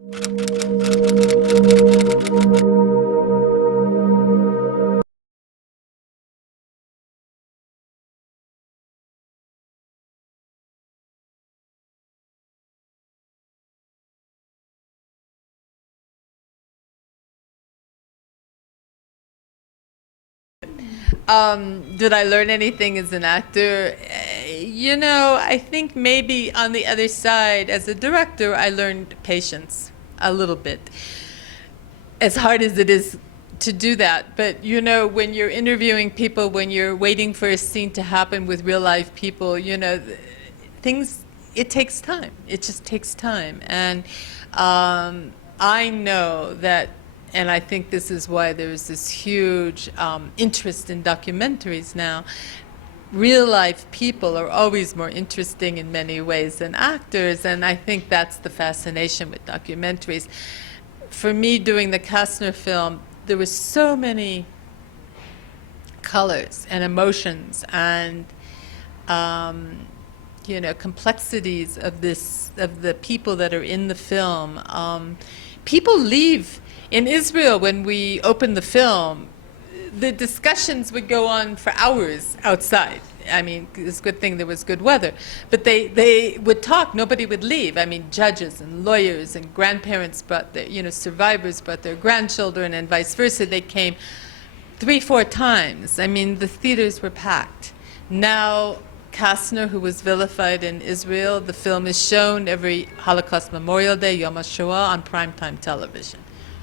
Did I learn anything as an actor? You know, I think maybe on the other side, as a director, I learned patience a little bit. As hard as it is to do that, but you know, when you're interviewing people, when you're waiting for a scene to happen with real life people, you know, things, it takes time. It just takes time. And I know that, and I think this is why there's this huge interest in documentaries now. Real life people are always more interesting in many ways than actors, and I think that's the fascination with documentaries. For me, doing the Kastner film, there were so many colors and emotions and you know, complexities of this, of the people that are in the film. People leave. In Israel, when we opened the film, the discussions would go on for hours outside. I mean, it's a good thing there was good weather. But they would talk, nobody would leave. I mean, judges and lawyers and grandparents brought their, you know, survivors brought their grandchildren and vice versa. They came 3-4 times. I mean, the theaters were packed. Now, Kastner, who was vilified in Israel, the film is shown every Holocaust Memorial Day, Yom HaShoah, on primetime television,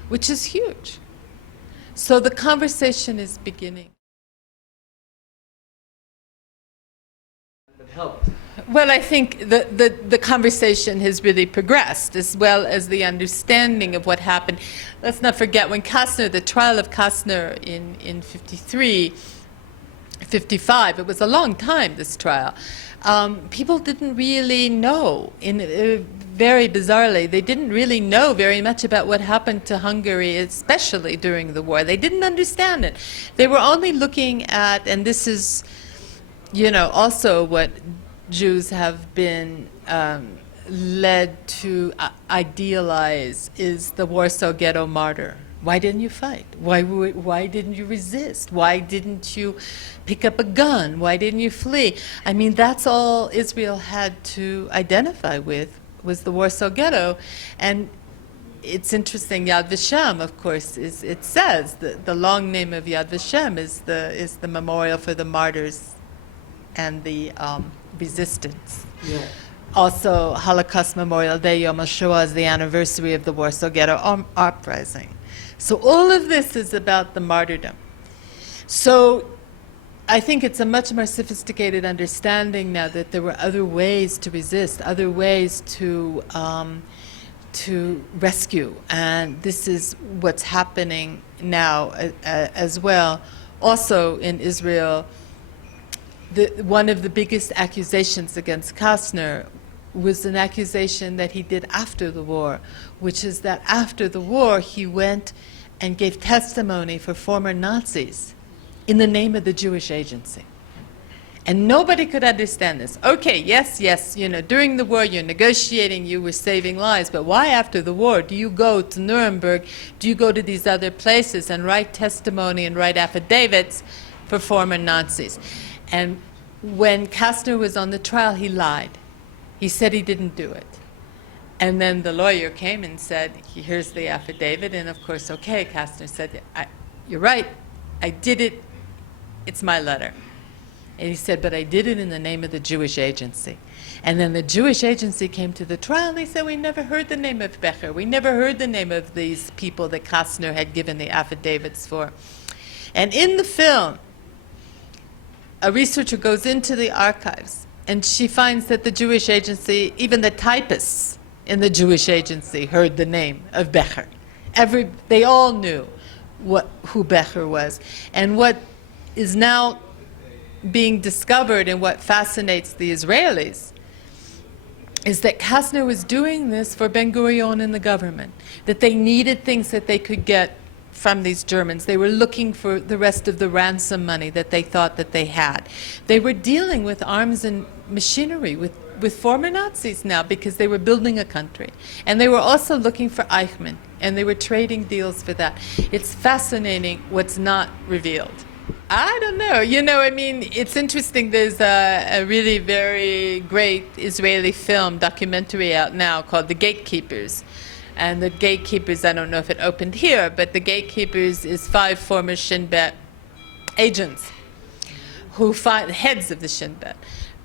which is huge. So the conversation is beginning. It helped. Well, I think the conversation has really progressed, as well as the understanding of what happened. Let's not forget, when Kastner, the trial of Kastner in 53, 55, it was a long time, this trial. People didn't really know, very bizarrely, they didn't really know very much about what happened to Hungary, especially during the war. They didn't understand it. They were only looking at, and this is, you know, also what Jews have been led to idealize, is the Warsaw Ghetto martyr. Why didn't you fight? Why didn't you resist? Why didn't you pick up a gun? Why didn't you flee? I mean, that's all Israel had to identify with, was the Warsaw Ghetto. And it's interesting, Yad Vashem, of course, it says that the long name of Yad Vashem is the memorial for the martyrs and the resistance. Yeah. Also, Holocaust Memorial Day, Yom HaShoah, is the anniversary of the Warsaw Ghetto uprising. So all of this is about the martyrdom. So I think it's a much more sophisticated understanding now that there were other ways to resist, other ways to rescue, and this is what's happening now as well. Also in Israel, one of the biggest accusations against Kastner was an accusation that he did after the war, which is that after the war he went and gave testimony for former Nazis in the name of the Jewish Agency. And nobody could understand this. Okay, yes, you know, during the war you're negotiating, you were saving lives, but why after the war do you go to Nuremberg, do you go to these other places and write testimony and write affidavits for former Nazis? And when Kastner was on the trial, he lied. He said he didn't do it. And then the lawyer came and said, here's the affidavit, and of course, okay, Kastner said, you're right, I did it, it's my letter. And he said, but I did it in the name of the Jewish Agency. And then the Jewish Agency came to the trial, and they said, we never heard the name of Becher, we never heard the name of these people that Kastner had given the affidavits for. And in the film, a researcher goes into the archives, and she finds that the Jewish Agency, even the typists in the Jewish Agency, heard the name of Becher. They all knew who Becher was. And what is now being discovered, and what fascinates the Israelis, is that Kastner was doing this for Ben-Gurion and the government, that they needed things that they could get from these Germans. They were looking for the rest of the ransom money that they thought that they had. They were dealing with arms and machinery, with with former Nazis now because they were building a country. And they were also looking for Eichmann, and they were trading deals for that. It's fascinating what's not revealed. I don't know. You know, I mean, it's interesting. There's a really very great Israeli film documentary out now called The Gatekeepers. And The Gatekeepers, I don't know if it opened here, but The Gatekeepers is 5 former Shin Bet agents who find heads of the Shin Bet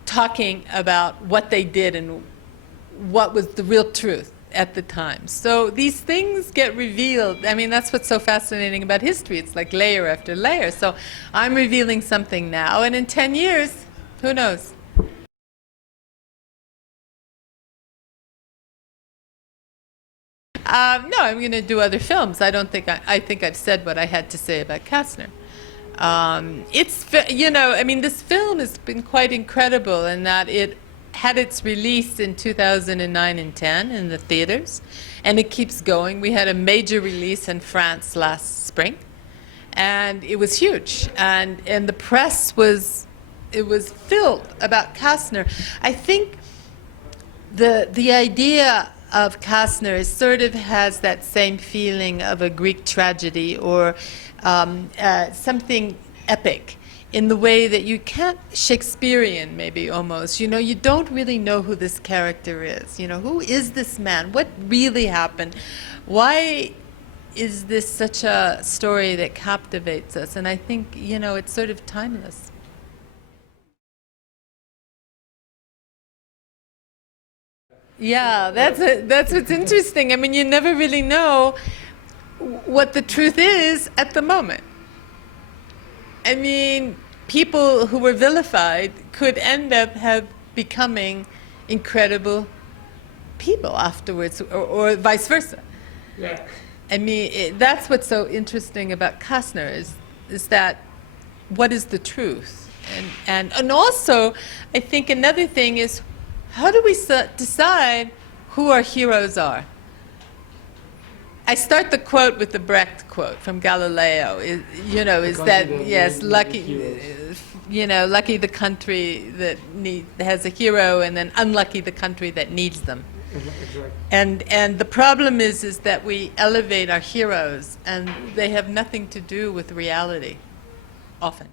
talking about what they did and what was the real truth at the time. So these things get revealed. I mean, that's what's so fascinating about history. It's like layer after layer. So I'm revealing something now, and in 10 years, who knows? No, I'm going to do other films. I think I've said what I had to say about Kastner. You know, I mean, this film has been quite incredible in that it had its release in 2009 and 10 in the theaters, and it keeps going. We had a major release in France last spring, and it was huge. And the press was filled about Kastner. I think the idea of Kastner sort of has that same feeling of a Greek tragedy or something epic, in the way that you can't, Shakespearean maybe almost, you know, you don't really know who this character is. You know, who is this man? What really happened? Why is this such a story that captivates us? And I think, you know, it's sort of timeless. Yeah, that's what's interesting. I mean, you never really know what the truth is at the moment. I mean, people who were vilified could end up becoming incredible people afterwards, or vice versa. Yeah. I mean, that's what's so interesting about Kastner is that what is the truth? And also, I think another thing is, how do we decide who our heroes are? I start the quote with the Brecht quote from Galileo. You know, is that, yes, lucky, you know, lucky the country that has a hero, and then unlucky the country that needs them. Exactly. And the problem is that we elevate our heroes, and they have nothing to do with reality, often.